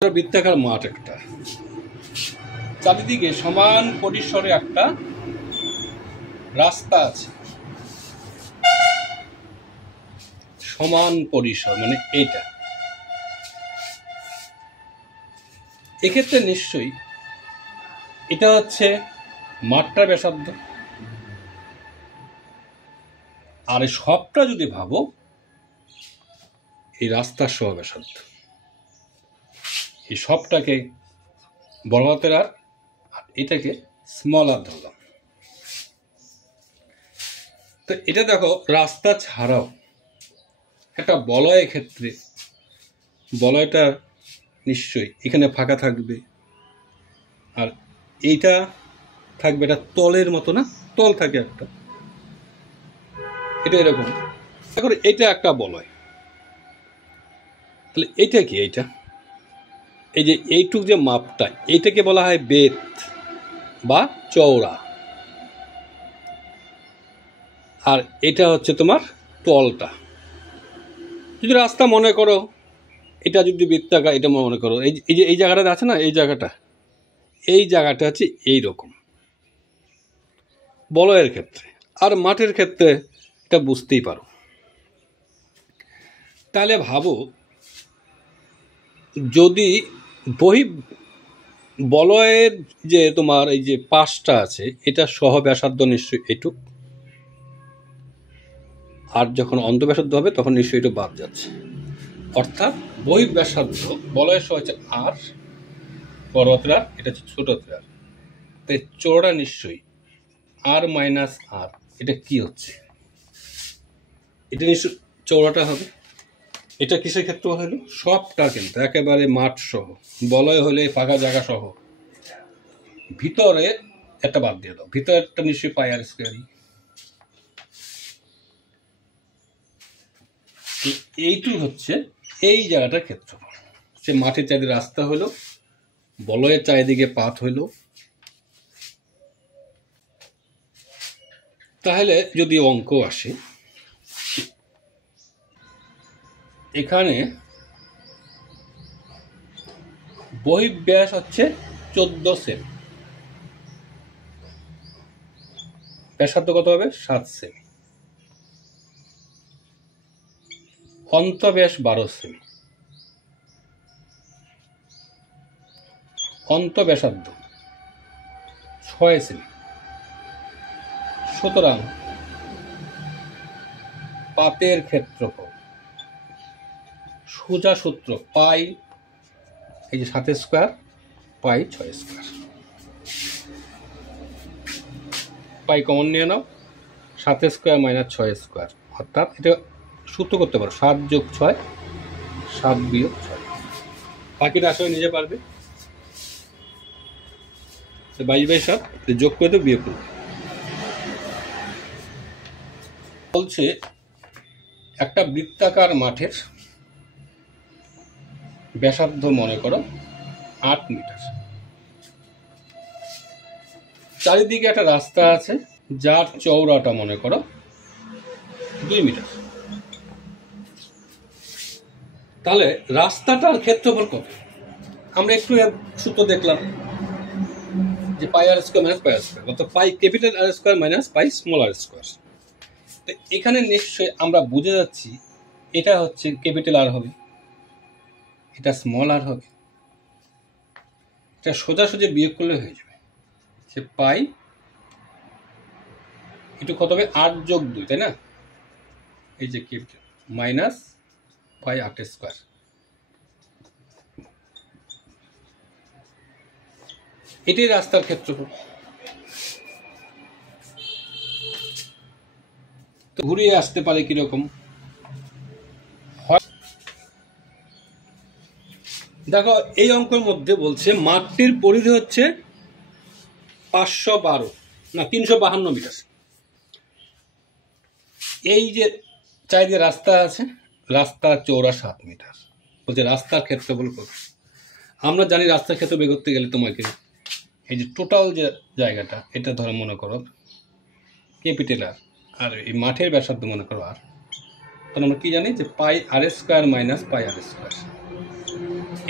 বৃত্তাকার মাঠ একটা, চারিদিকে সমান পরিসরে একটা রাস্তা আছে, সমান পরিসর মানে এইটা। এক্ষেত্রে নিশ্চয়ই এটা হচ্ছে মাঠটার ব্যাসার্ধ, আর এই সবটা যদি ভাবো এই রাস্তার সহ ব্যাসার্ধ। এই সবটাকে বড় হাতের আর এটাকে স্মল আর ধরলাম। তো এটা দেখো রাস্তা ছাড়াও একটা বলয়ের ক্ষেত্রে বলয়টা নিশ্চয়ই এখানে ফাঁকা থাকবে, আর এইটা থাকবে এটা তলের মতো না, তল থাকে একটা, এটা এরকম। এখন এটা একটা বলয়, তাহলে এইটা কি? এইটা এই যে এইটুক যে মাপটা, এইটাকে বলা হয় বেদ বা চওড়া, আর এটা হচ্ছে তোমার তলটা। যদি রাস্তা মনে করো, এটা যদি বৃত্তাকার, এটা মনে করো এই যে এই জায়গাটা আছে না, এই জায়গাটা হচ্ছে এই রকম বলয়ের ক্ষেত্রে। আর মাঠের ক্ষেত্রে এটা বুঝতেই পারো। তাহলে ভাবো যদি বহি বলয়ের যে তোমার এই যে পাশটা আছে, এটা সহ ব্যাসার্ধ নিশ্চয়ই এটুক, আর যখন অন্তঃব্যাসার্ধ হবে তখন নিশ্চয়ই একটু বাদ যাচ্ছে। অর্থাৎ বহি ব্যাসার্ধ বলয়ের সহ হচ্ছে আর, বড় হাতের আর, এটা হচ্ছে ছোট হাতের আর। তাই চওড়া নিশ্চয়ই আর মাইনাস আর। এটা কি হচ্ছে? এটা নিশ্চয় চওড়াটা হবে। এটা কিসের ক্ষেত্রে হলো? সবটা, কিন্তু একেবারে মাঠ সহ, বলয় হলে ফাঁকা জায়গা সহ। ভিতরে একটা বাদ দিয়ে দাও, ভিতরেরটা নিশ্চয়ই পাই আর স্কোয়ারই। এইটু হচ্ছে এই জায়গাটার ক্ষেত্রফল। সে মাঠের চারিদিকে রাস্তা হলো, বলয়ের চারিদিকে পাত হইল। তাহলে যদি অঙ্ক আসে, এখানে বহিঃব্যাস হচ্ছে 14 সেমি, ব্যাসার্ধ কত হবে? 7 সেমি। অন্তঃব্যাস 12 সেমি, অন্তঃব্যাসার্ধ 6 সেমি। সুতরাং পাতের ক্ষেত্রফল সোজা সূত্র পাই, এই যে 7 square pi 6 square. Pi common নিয়ে নাও, 7 স্কোয়ার মাইনাস 6 স্কোয়ার। অর্থাৎ এটা সূত্র করতে পারো 7 যোগ 6, 7 বিয়োগ 6। বাকিটা আসলে নিজে পারবে। 22/7 যোগ করে তো বিয়োগ করবে। বলছে একটা বৃত্তাকার মাঠের ব্যাসার্ধ মনে করো 8 মিটার। চারিদিকে একটা রাস্তা আছে যার চওড়াটা মনে করো 2 মিটার। তাহলে রাস্তাটার ক্ষেত্রফল কত? আমরা একটু সূত্র দেখলাম যে pi r square minus pi r square, অর্থাৎ pi capital r square minus pi small r square. তো এখানে নিশ্চয়ই আমরা বুঝে যাচ্ছি এটা হচ্ছে ক্যাপিটাল আর হবে, এটা স্মল আর হবে। এটা সোজাসুজি বিয়োগ করলে হয়ে যাবে, সে পাই একটু কত হবে? 8 যোগ 2, তাই না? এই যে ক্যাপিটাল মাইনাস পাই 8 স্কোয়ার। এটাই রাস্তার ক্ষেত্রফল। তো ঘুরিয়ে আসতে পারে কিরকম? দেখো এই অঙ্কের মধ্যে বলছে মাঠটির পরিধি হচ্ছে 352 মিটার। এই যে চারিদিকে রাস্তা আছে, রাস্তা চওড়া 7 মিটার। বলছে রাস্তার ক্ষেত্রফল কত? আমরা জানি রাস্তার ক্ষেত্র বের করতে গেলে তোমাকে এই যে টোটাল যে জায়গাটা, এটা ধরে মনে করো ক্যাপিটাল আর, আর এই মাঠের ব্যাসার্ধ মনে করো আর। তখন আমরা কি জানি যে pi r square minus pi r square.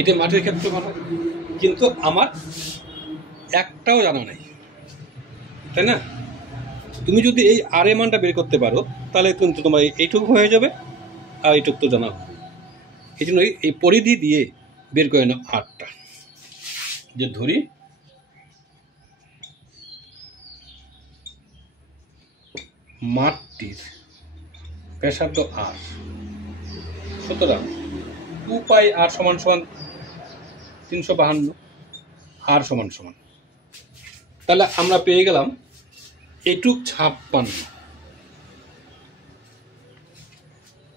এটা মাটির ক্ষেত্রফল, কিন্তু আমার একটাও জানা নাই, তাই না? তুমি যদি এই আর এর মানটা বের করতে পারো তাহলে কিন্তু তোমার এইটুকু হয়ে যাবে, আর এইটুকু তো জানা হবে। এই জন্য এই পরিধি দিয়ে বের করে নাও আরটা। যে ধরি মাঠটির ব্যাসার্ধ আর, সুতরাং 2 পাই আর সমান সমান 352, আর সমান সমান, তাহলে আমরা পেয়ে গেলাম এইটুক 56।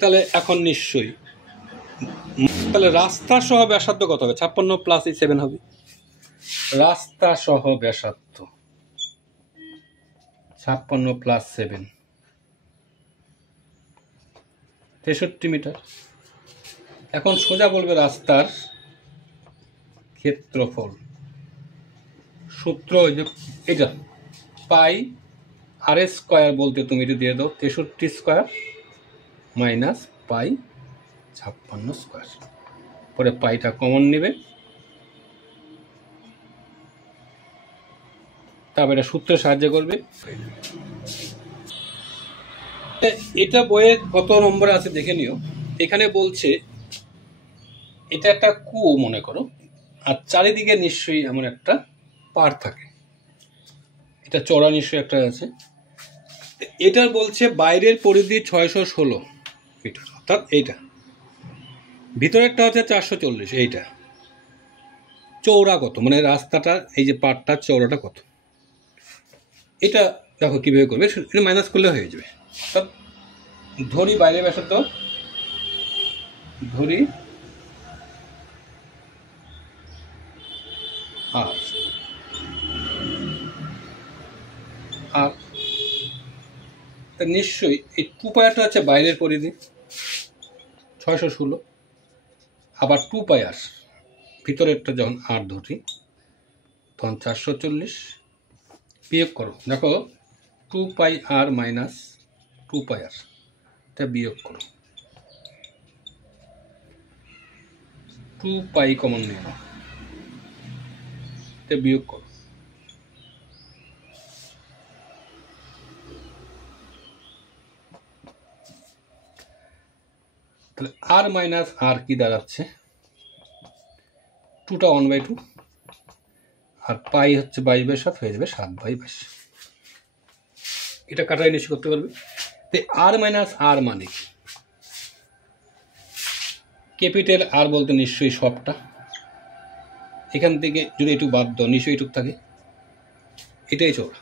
তাহলে এখন নিশ্চয়ই তাহলে রাস্তা সহ ব্যাসার্ধ কত হবে? 56 প্লাস এই 7 হবে। রাস্তা সহ ব্যাসার্ধ 56 প্লাস 7 63 মিটার। এখন সোজা বলবে রাস্তার ক্ষেত্রফল, সূত্র এটা পাই আর স্কোয়ার বলতে তুমি এটা দিয়ে দাও 63 স্কোয়ার মাইনাস পাই 56 স্কোয়ার, পরে পাইটা কমন নেবে, তারপর এটা সূত্রের সাহায্য করবে। এটা বইয়ে কত নম্বরে আছে দেখে নিও। এখানে বলছে এটা একটা কুয়ো মনে করো, আর চারিদিকে নিশ্চয়ই এমন একটা পাড় থাকে, এটা চড়া নিশ্চয়ই একটা আছে। এটার বলছে বাইরের পরিধি 616 মিটার, অর্থাৎ এইটা ভিতরেরটা হচ্ছে 440। এইটা চৌড়া কত, মানে রাস্তাটা এই যে পাড়টার চৌড়াটা কত, এটা দেখো কীভাবে করবে, এটা মাইনাস করলে হয়ে যাবে। অর্থাৎ ধরি বাইরে ব্যাসার্ধ, ধরি আর আর নিশ্চয়ই এই 2 পাইটা হচ্ছে বাইরের পরিধি 616, আবার 2 পাই আর ভিতরেরটা যখন আর ধরি তখন 440, বিয়োগ করো, দেখো 2 পাই আর মাইনাস 2 পাই আর, এটা বিয়োগ করো, 2 পাই কমন নিয়ে নাও, এটা বিয়োগ করো, তাহলে আর মাইনাস আর কি দাঁড়াচ্ছে, 2টা 1/2, আর পাই হচ্ছে 22/7 হয়ে যাবে 7/22। এটা কাটাই নিশ্চয় করতে পারবে। তো আর মাইনাস আর মানে কি? ক্যাপিটাল আর বলতে নিশ্চয়ই সবটা, এখান থেকে যদি একটু বাদ দাও নিশ্চয়ই এটুক থাকে, এটাই চৌড়া।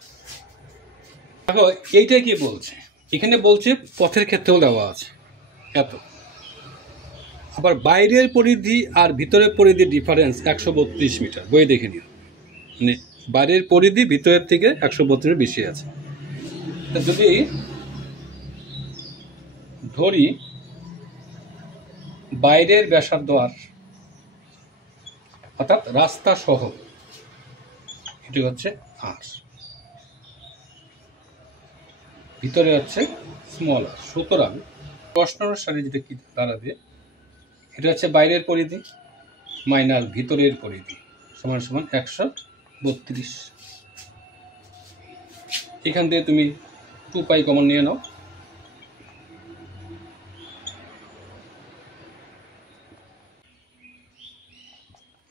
দেখো এইটাই কি বলছে, এখানে বলছে পথের ক্ষেত্রেও দেওয়া আছে এত, আবার বাইরের পরিধি আর ভিতরের পরিধি ডিফারেন্স 132 মিটার, বই দেখে নিও, মানে বাইরের পরিধি ভিতরের থেকে 132 বেশি আছে। তা যদি ধরি বাইরের ব্যাসার্ধ আর, অর্থাৎ রাস্তা সহ এটি হচ্ছে আর, ভিতরে হচ্ছে স্মল আর, সুতরাং প্রশ্ন অনুসারে যেটা কি দাঁড়াবে, এটা হচ্ছে বাইরের পরিধি মাইনাস ভিতরের পরিধি সমান সমান 132। এখান থেকে তুমি 2 পাই কমন নিয়ে নাও,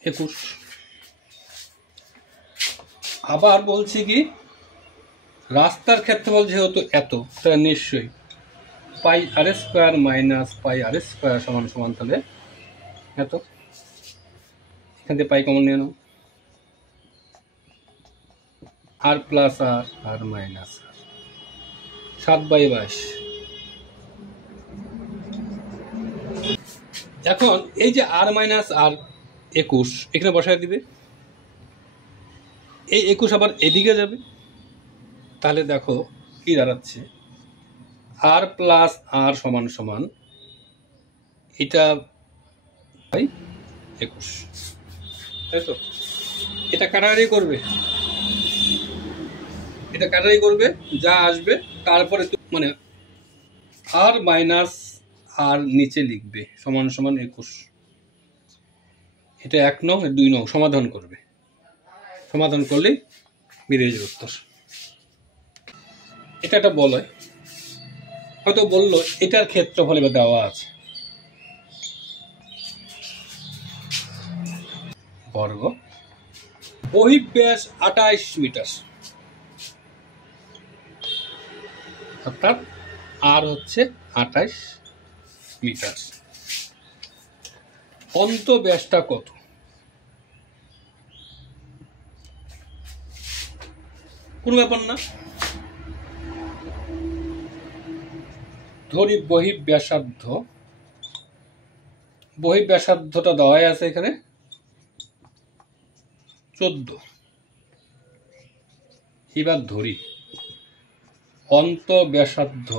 একুশ। আবার বলছি কি রাস্তার ক্ষেত্রফল যেহেতু এত, তাহলে নিশ্চয়ই পাই r square minus pi r square সমান সমান তাহলে এত, এখান থেকে পাই কমন নিয়ে নাও, আর প্লাস আর আর মাইনাস আর 7/22। এখন এই যে আর মাইনাস আর 21 এখানে বসায় দিবে, এই 21 আবার এদিকে যাবে, তাহলে দেখো কি দাঁড়াচ্ছে, আর প্লাস আর সমান সমান এটা 21, তাই তো? এটা কাটাকাটি করবে, এটা কাটাকাটি করবে, যা আসবে তারপরে মানে আর মাইনাস আর নিচে লিখবে সমান সমান 21, এটা 1 নং, 2 নং সমাধান করবে। সমাধান করলেই বেরিয়ে যাবে উত্তর। এটা একটা বলয়, হয়তো বললো এটার ক্ষেত্রফল এবার দেওয়া আছে বর্গ, বহিঃব্যাস 28 মিটার, অর্থাৎ আর হচ্ছে 28 মিটার। অন্তঃব্যাসটা কত? কোনো ব্যাপার না, ধরি বহিঃব্যাসার্ধ, বহিঃব্যাসার্ধটা দেওয়াই আছে এখানে 14। এবার ধরি অন্তঃব্যাসার্ধ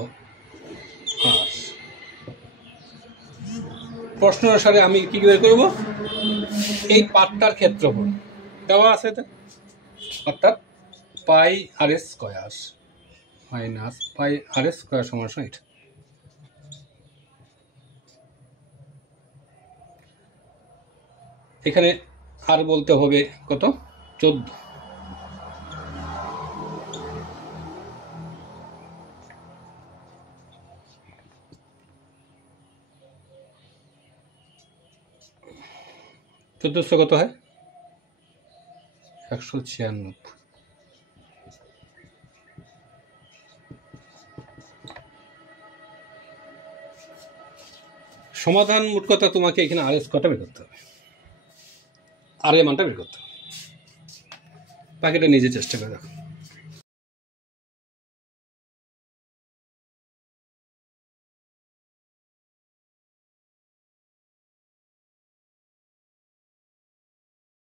আর। প্রশ্ন অনুসারে আমি কি বের করব? এই পাটটার ক্ষেত্রফল দেওয়া আছে, অর্থাৎ পাই আর স্কয়ার মাইনাস পাই আর স্কয়ার সমান এটা। এখানে আর বলতে হবে কত? 14। চোদ্দশো কত হয়? 196। সমাধান মোট কথা তোমাকে এখানে আর স্কয়ারটা বের করতে হবে, আর এর মানটা বের করতে হবে, বাকিটা নিজে চেষ্টা করে দেখো।